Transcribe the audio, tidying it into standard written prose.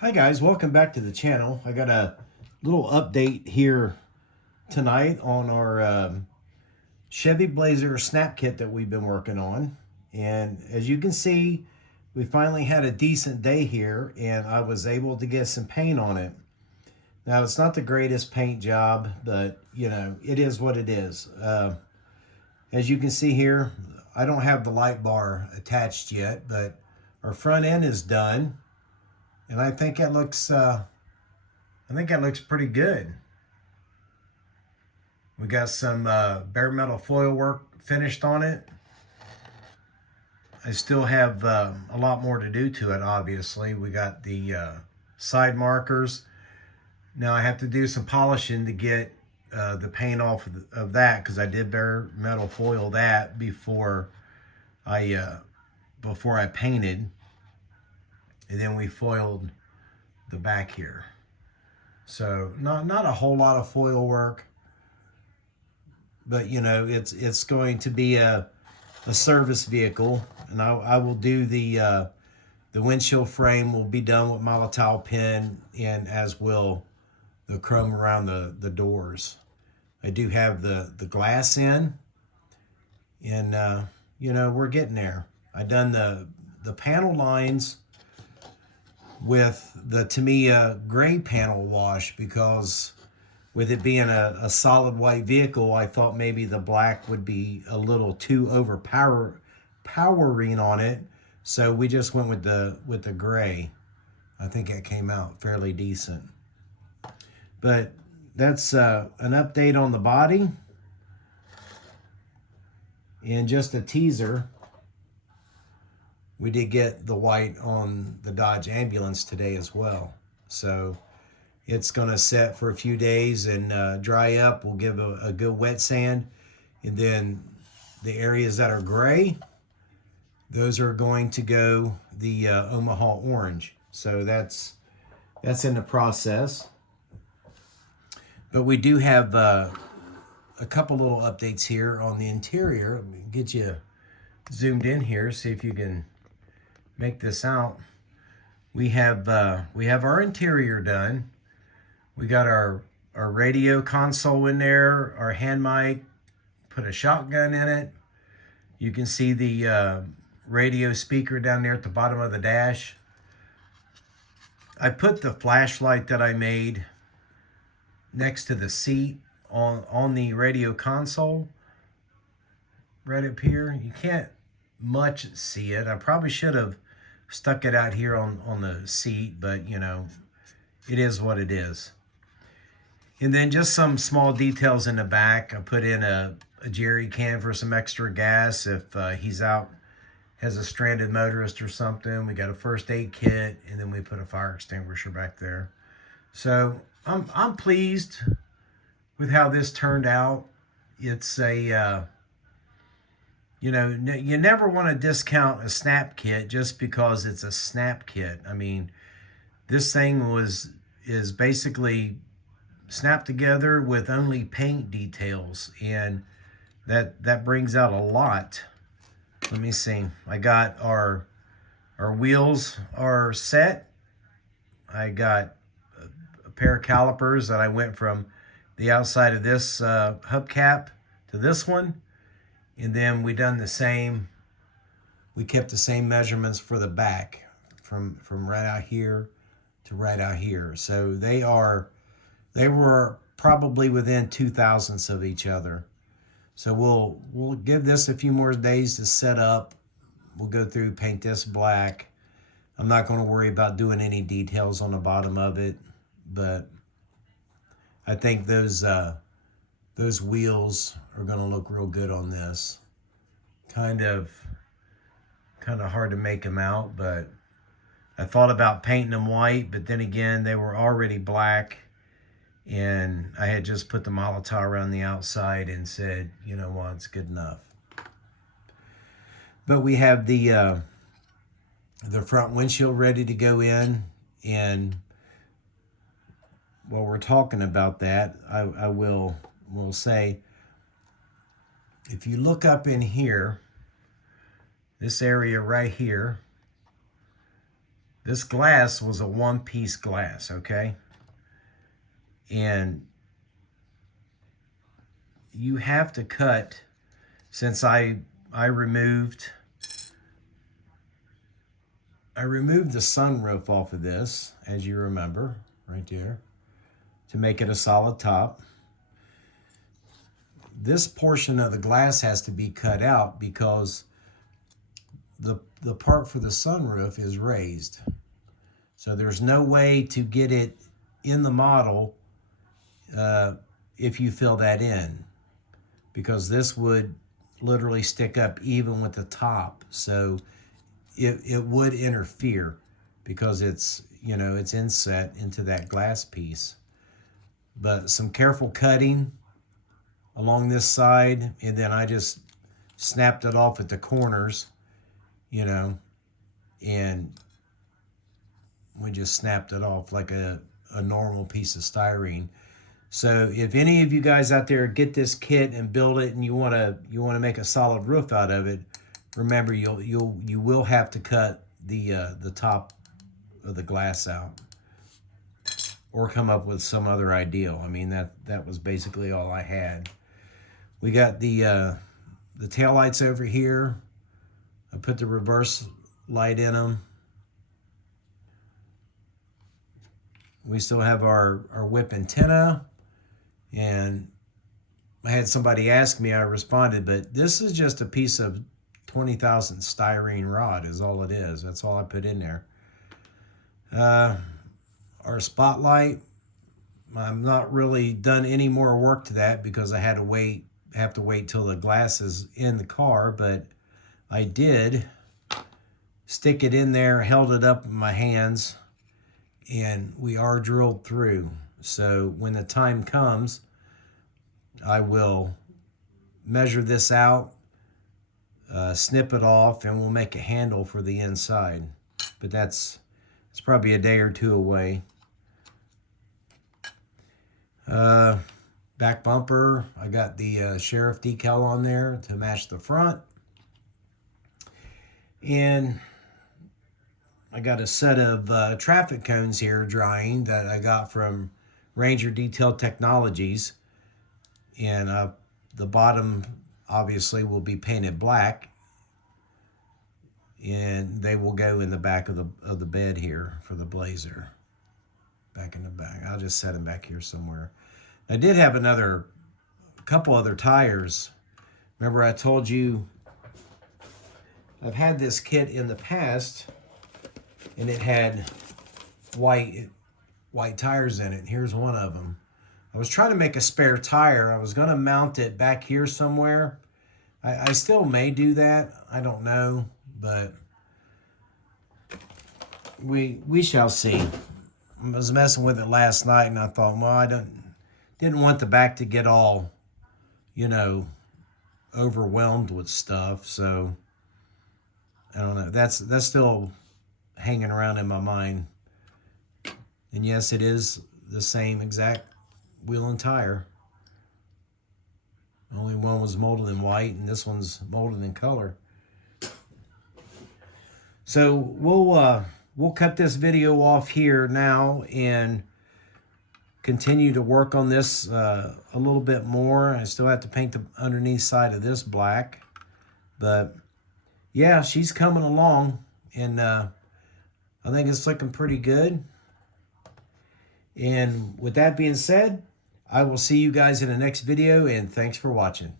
Hi guys, welcome back to the channel. I got a little update here tonight on our Chevy Blazer snap kit that we've been working on. And as you can see, we finally had a decent day here and I was able to get some paint on it. Now it's not the greatest paint job, but you know, it is what it is. As you can see here, I don't have the light bar attached yet, but our front end is done. And I think it looks pretty good. We got some bare metal foil work finished on it. I still have a lot more to do to it, obviously. We got the side markers. Now I have to do some polishing to get the paint off of that, because I did bare metal foil that before I painted. And then we foiled the back here. So not a whole lot of foil work, but you know, it's going to be a service vehicle, and I will do the windshield frame will be done with Molotow pen, and as will the chrome around the doors. I do have the glass in, and you know, we're getting there. I done the panel lines with the Tamiya gray panel wash, because with it being a solid white vehicle, I thought maybe the black would be a little too powering on it. So we just went with the gray. I think it came out fairly decent. But that's an update on the body. And just a teaser, we did get the white on the Dodge Ambulance today as well. So it's going to set for a few days and dry up. We'll give a good wet sand. And then the areas that are gray, those are going to go the Omaha orange. So that's in the process. But we do have a couple little updates here on the interior. Let me get you zoomed in here, see if you can make this out. We have our interior done. We got our radio console in there, our hand mic, put a shotgun in it. You can see the radio speaker down there at the bottom of the dash. I put the flashlight that I made next to the seat on the radio console right up here. You can't much see it. I probably should have stuck it out here on the seat, but you know, it is what it is. And then just some small details in the back. I put in a jerry can for some extra gas if he's out, has a stranded motorist or something. We got a first aid kit, and then we put a fire extinguisher back there. So I'm pleased with how this turned out. It's a you know, you never want to discount a snap kit just because it's a snap kit. I mean, this thing is basically snapped together with only paint details, and that brings out a lot. Let me see. I got our wheels are set. I got a pair of calipers that I went from the outside of this hubcap to this one. And then we done the same, we kept the same measurements for the back from right out here to right out here. So they were probably within 0.02 of each other. So we'll give this a few more days to set up. We'll go through, paint this black. I'm not going to worry about doing any details on the bottom of it, but I think those wheels are going to look real good on this. Kind of hard to make them out, but I thought about painting them white, but then again, they were already black, and I had just put the Molotow around the outside and said, you know what, it's good enough. But we have the front windshield ready to go in, and while we're talking about that, I will say, if you look up in here, this area right here, This glass was a one-piece glass, okay? And you have to cut, since I removed the sunroof off of this, as you remember, right there, to make it a solid top. This portion of the glass has to be cut out because the part for the sunroof is raised. So there's no way to get it in the model if you fill that in, because this would literally stick up even with the top. So it would interfere because it's, you know, it's inset into that glass piece. But some careful cutting along this side, and then I just snapped it off at the corners, you know, and we just snapped it off like a normal piece of styrene. So if any of you guys out there get this kit and build it and you want to make a solid roof out of it, remember you will have to cut the top of the glass out, or come up with some other ideal. I mean, that was basically all I had. We got the taillights over here. I put the reverse light in them. We still have our whip antenna. And I had somebody ask me, I responded, but this is just a piece of 20,000 styrene rod is all it is. That's all I put in there. Our spotlight, I'm not really done any more work to that because I have to wait till the glass is in the car, but I did stick it in there, held it up in my hands, and we are drilled through. So when the time comes, I will measure this out, snip it off, and we'll make a handle for the inside. But it's probably a day or two away. Back bumper, I got the sheriff decal on there to match the front. And I got a set of traffic cones here drying that I got from Ranger Detail Technologies. And the bottom obviously will be painted black, and they will go in the back of the bed here for the Blazer. Back in the back. I'll just set them back here somewhere. I did have a couple other tires. Remember I told you I've had this kit in the past, and it had white tires in it. Here's one of them. I was trying to make a spare tire. I was going to mount it back here somewhere. I still may do that. I don't know, but we shall see. I was messing with it last night, and I thought, well, I didn't want the back to get all, you know, overwhelmed with stuff. So I don't know. That's still hanging around in my mind. And yes, it is the same exact wheel and tire. Only one was molded in white, and this one's molded in color. So we'll cut this video off here now and continue to work on this a little bit more. I still have to paint the underneath side of this black, but yeah, she's coming along, and I think it's looking pretty good. And with that being said, I will see you guys in the next video, and thanks for watching.